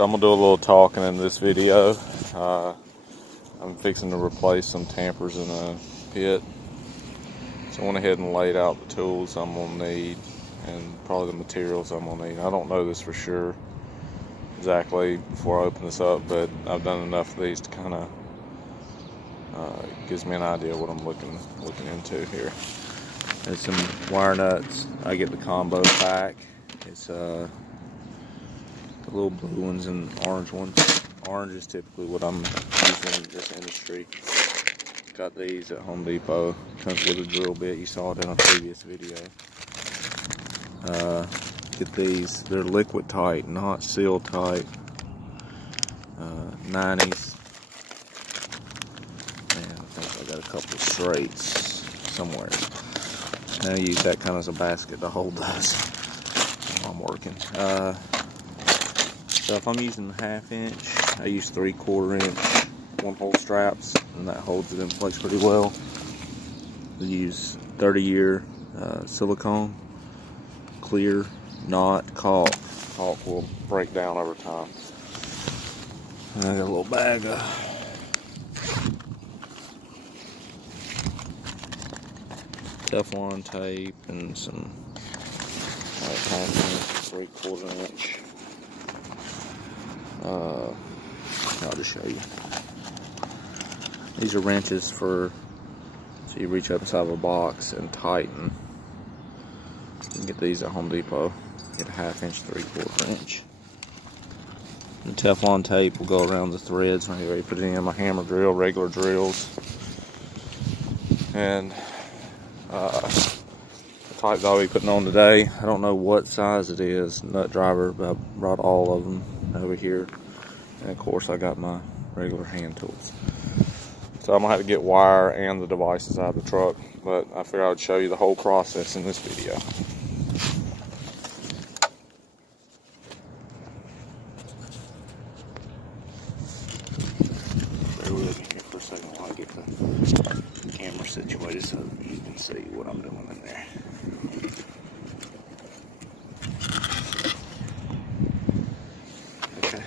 So I'm gonna do a little talking in this video. I'm fixing to replace some tampers in a pit. So I went ahead and laid out the tools I'm gonna need and probably the materials I'm gonna need. I don't know this for sure exactly before I open this up, but I've done enough of these to kind of gives me an idea what I'm looking into here. There's some wire nuts. I get the combo pack. It's the little blue ones and orange ones. Orange is typically what I'm using in this industry. Got these at Home Depot. Comes with a drill bit. You saw it in a previous video. Get these. They're liquid tight, not seal tight. 90s. Man, I think I got a couple of straights somewhere. And I use that kind of as a basket to hold those while I'm working. So if I'm using 1/2 inch, I use 3/4 inch 1-hole straps, and that holds it in place pretty well. I use 30-year silicone, clear, not caulk. Caulk will break down over time. And I got a little bag of Teflon tape and some 1/2 inch, 3/4 inch. I'll just show you. These are wrenches so you reach up inside of a box and tighten. You can get these at Home Depot. Get a 1/2 inch, 3/4 inch. The Teflon tape will go around the threads when you're ready to put it in. My hammer drill, regular drills, and the type that I'll be putting on today. I don't know what size it is, nut driver, but I brought all of them over here. And of course I got my regular hand tools. So I'm gonna have to get wire and the devices out of the truck, but I figured I would show you the whole process in this video. Bear with me here for a second while I get the camera situated so you can see what I'm doing in there. Okay.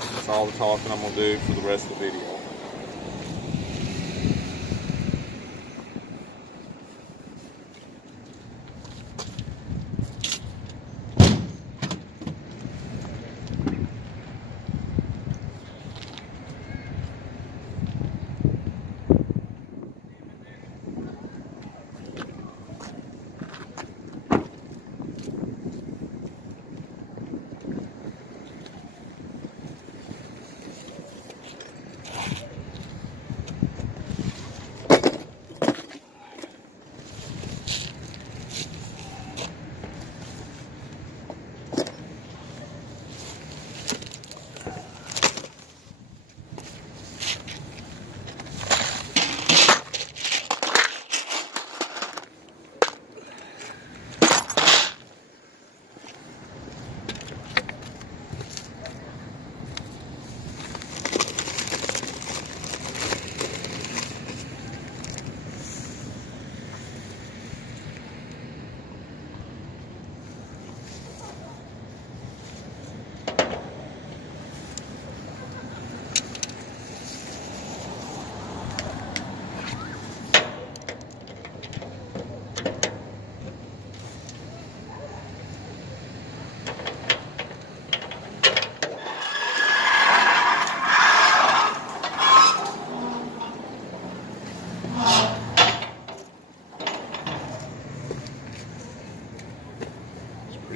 That's all the talking I'm gonna do for the rest of the video.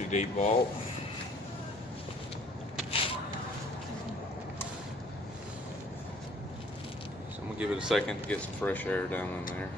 Deep vault. So I'm gonna give it a second to get some fresh air down in there.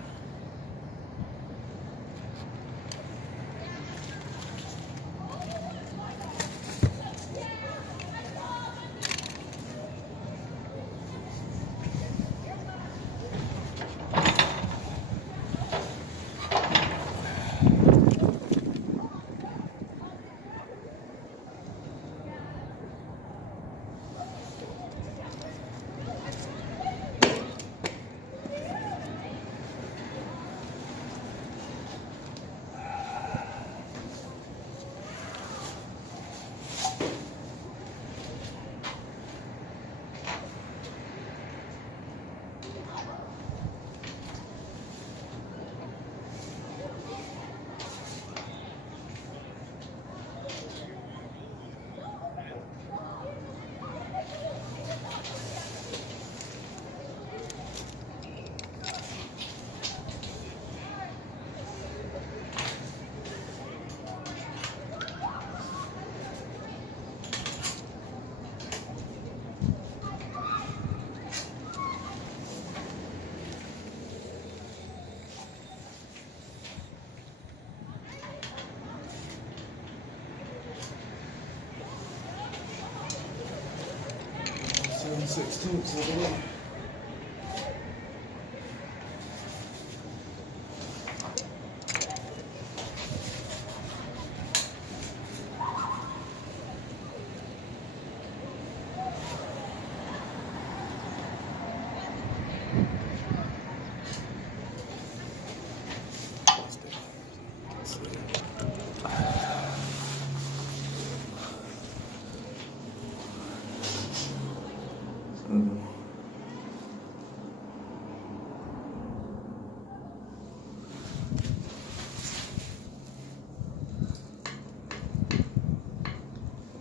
3/16 of the way.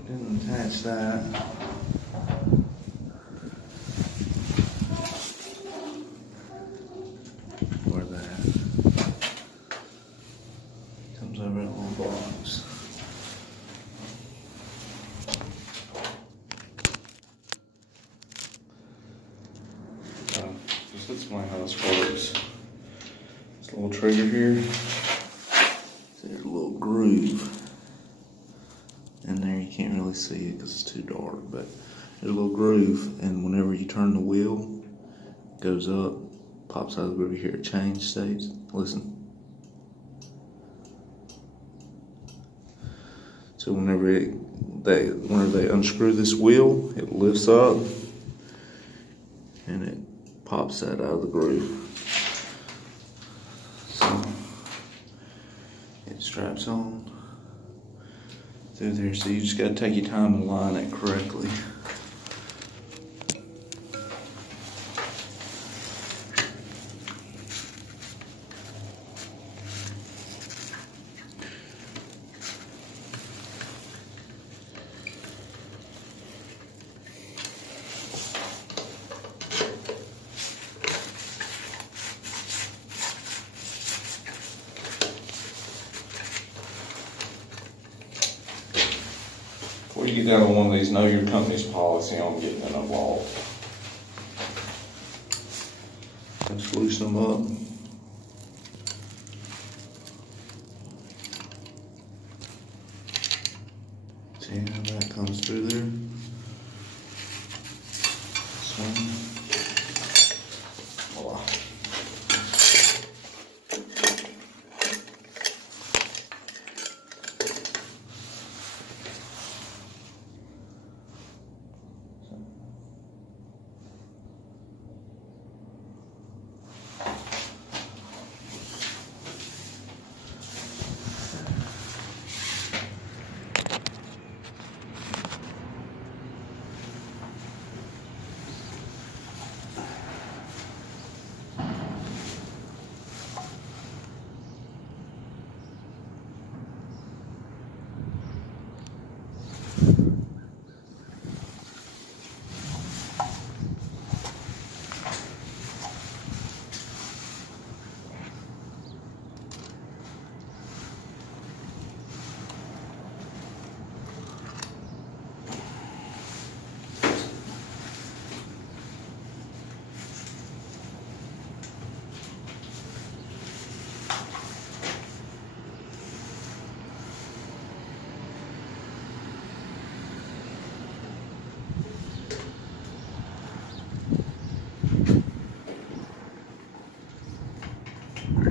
Didn't attach that. Where that comes over in a little box. Just explain how this works. This little trigger here. There's a little groove. In there, you can't really see it because it's too dark, but there's a little groove, and whenever you turn the wheel, it goes up, pops out of the groove. Here it change states. Listen. So whenever they unscrew this wheel, it lifts up, and it pops that out of the groove. So it straps on through there, so you just got to take your time and line it correctly. Before you get down on one of these, know your company's policy on getting it involved. Just loosen them up. See how that comes through there? Swing. Voila.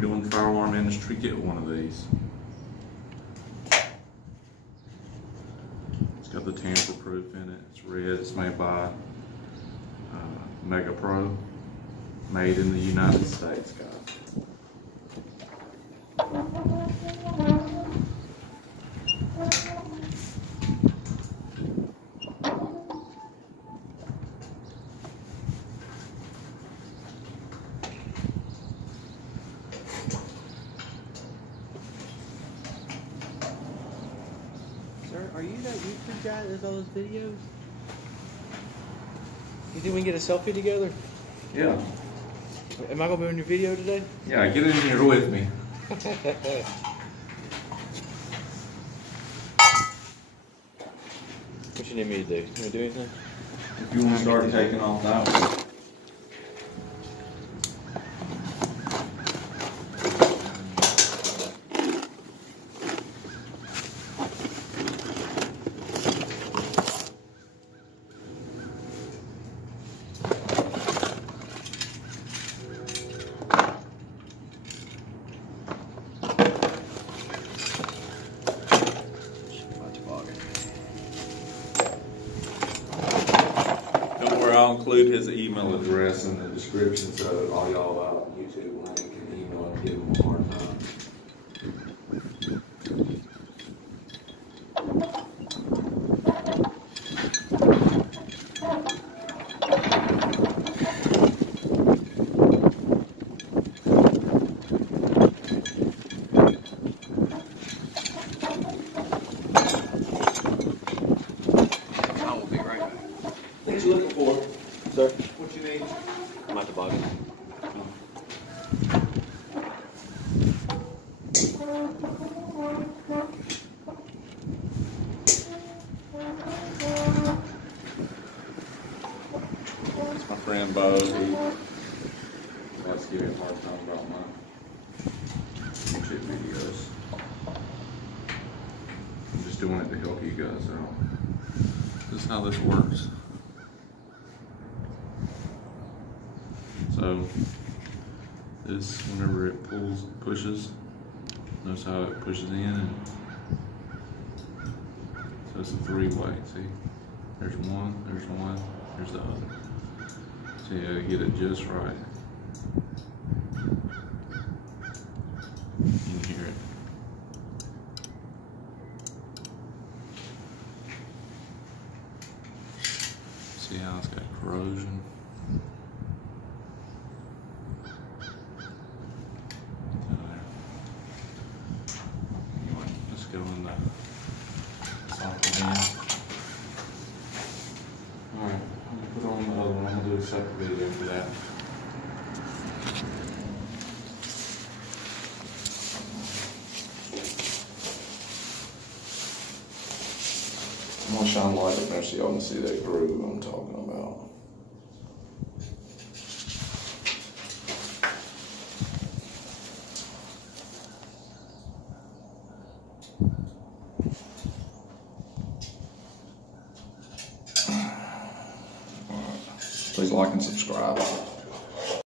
Doing the fire alarm industry, get one of these. It's got the tamper proof in it. It's red. It's made by Mega Pro. Made in the United States, guys. Are you that YouTube guy that does all those videos? You think we can get a selfie together? Yeah. Am I going to be on your video today? Yeah, get in here with me. What you need me to do? You want me to do anything? If you want to start taking off that one. I'll include his email address in the description so all y'all YouTube link can email him, give him a hard time. What you looking for, sir? What you need? I'm at the bottom. It's my friend Bo. He likes to give me a hard time about my YouTube videos. I'm just doing it to help you guys out. This is how this works. So this, whenever it pushes, notice how it pushes in, and so it's a three-way. See, there's one, there's the other. So you gotta get it just right. You can hear it. See how it's got corrosion. Go in the socket again. Alright, I'm going to put on the other one. I'm going to do a separate video for that. I'm going to shine light up there so y'all can see that groove I'm talking about. Please like and subscribe.